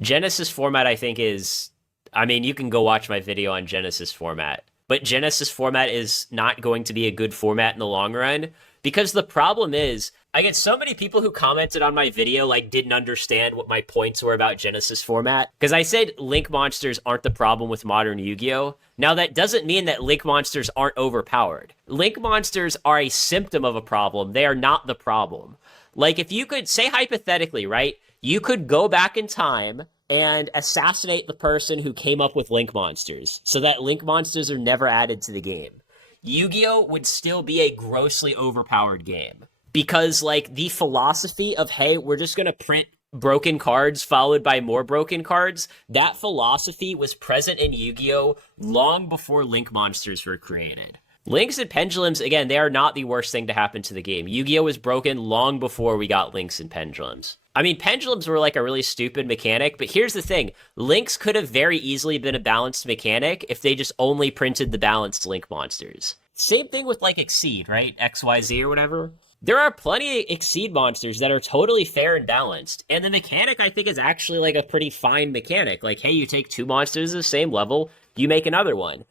Genesis format, I think, is. I mean, you can go watch my video on Genesis format, but Genesis format is not going to be a good format in the long run because the problem is I get so many people who commented on my video like didn't understand what my points were about Genesis format because I said Link monsters aren't the problem with modern Yu-Gi-Oh! Now that doesn't mean that Link monsters aren't overpowered. Link monsters are a symptom of a problem. They are not the problem. Like if you could say hypothetically, right? You could go back in time and assassinate the person who came up with Link monsters so that Link monsters are never added to the game. Yu-Gi-Oh! Would still be a grossly overpowered game. Because, like, the philosophy of, hey, we're just going to print broken cards followed by more broken cards, that philosophy was present in Yu-Gi-Oh! Long before Link monsters were created. Links and Pendulums, again, they are not the worst thing to happen to the game. Yu-Gi-Oh! Was broken long before we got Links and Pendulums. I mean, Pendulums were like a really stupid mechanic, but here's the thing. Links could have very easily been a balanced mechanic if they just only printed the balanced Link monsters. Same thing with, like, Exceed, right? XYZ or whatever. There are plenty of Exceed monsters that are totally fair and balanced, and the mechanic, I think, is actually, like, a pretty fine mechanic. Like, hey, you take two monsters of the same level, you make another one.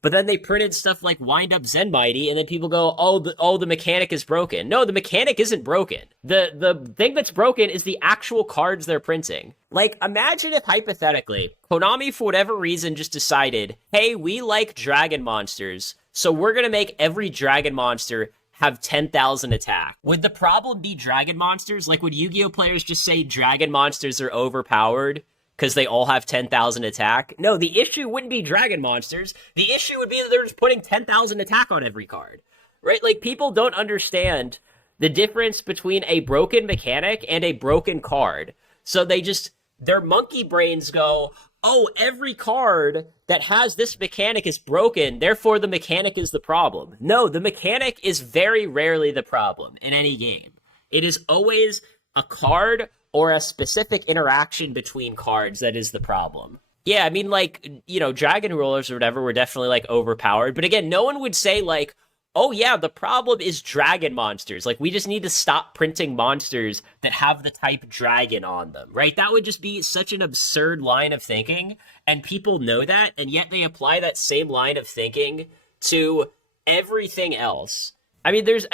But then they printed stuff like Wind Up Zen Mighty, and then people go, oh, the mechanic is broken. No, the mechanic isn't broken. The thing that's broken is the actual cards they're printing. Like, imagine if, hypothetically, Konami, for whatever reason, just decided, hey, we like dragon monsters, so we're gonna make every dragon monster have 10,000 attack. Would the problem be dragon monsters? Like, would Yu-Gi-Oh! Players just say dragon monsters are overpowered because they all have 10,000 attack? No, the issue wouldn't be dragon monsters. The issue would be that they're just putting 10,000 attack on every card, right? Like, people don't understand the difference between a broken mechanic and a broken card. So their monkey brains go, oh, every card that has this mechanic is broken, therefore the mechanic is the problem. No, the mechanic is very rarely the problem in any game. It is always a card or a specific interaction between cards that is the problem. Yeah, I mean, like, you know, Dragon Rollers or whatever were definitely, like, overpowered. But again, no one would say, like, oh yeah, the problem is dragon monsters. Like, we just need to stop printing monsters that have the type dragon on them, right? That would just be such an absurd line of thinking, and people know that, and yet they apply that same line of thinking to everything else. I mean, there's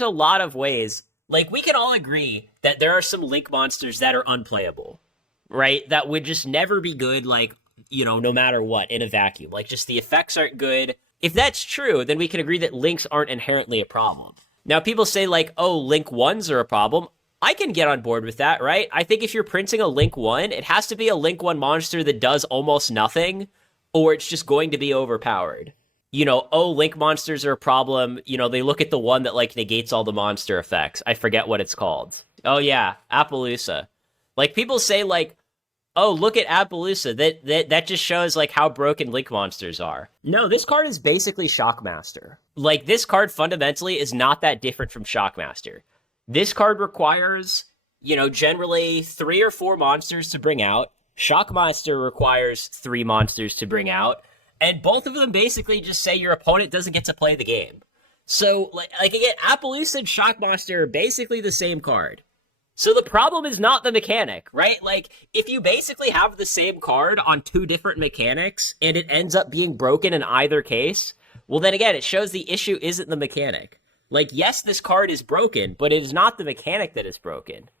a lot of ways. Like, we can all agree that there are some Link monsters that are unplayable, right? That would just never be good, like, you know, no matter what, in a vacuum. Like, just the effects aren't good. If that's true, then we can agree that links aren't inherently a problem. Now, people say, like, oh, Link 1s are a problem. I can get on board with that, right? I think if you're printing a Link 1, it has to be a Link 1 monster that does almost nothing, or it's just going to be overpowered. You know, oh, Link monsters are a problem. You know, they look at the one that, like, negates all the monster effects. I forget what it's called. Oh, yeah, Appaloosa. Like, people say, like, oh, look at Appaloosa. That just shows, like, how broken Link monsters are. No, this card is basically Shockmaster. Like, this card fundamentally is not that different from Shockmaster. This card requires, you know, generally 3 or 4 monsters to bring out. Shockmaster requires 3 monsters to bring out. And both of them basically just say your opponent doesn't get to play the game. So, like again, Appaloosa and Shockmaster are basically the same card. So the problem is not the mechanic, right? Like, if you basically have the same card on 2 different mechanics, and it ends up being broken in either case, well then again, it shows the issue isn't the mechanic. Like, yes, this card is broken, but it is not the mechanic that is broken.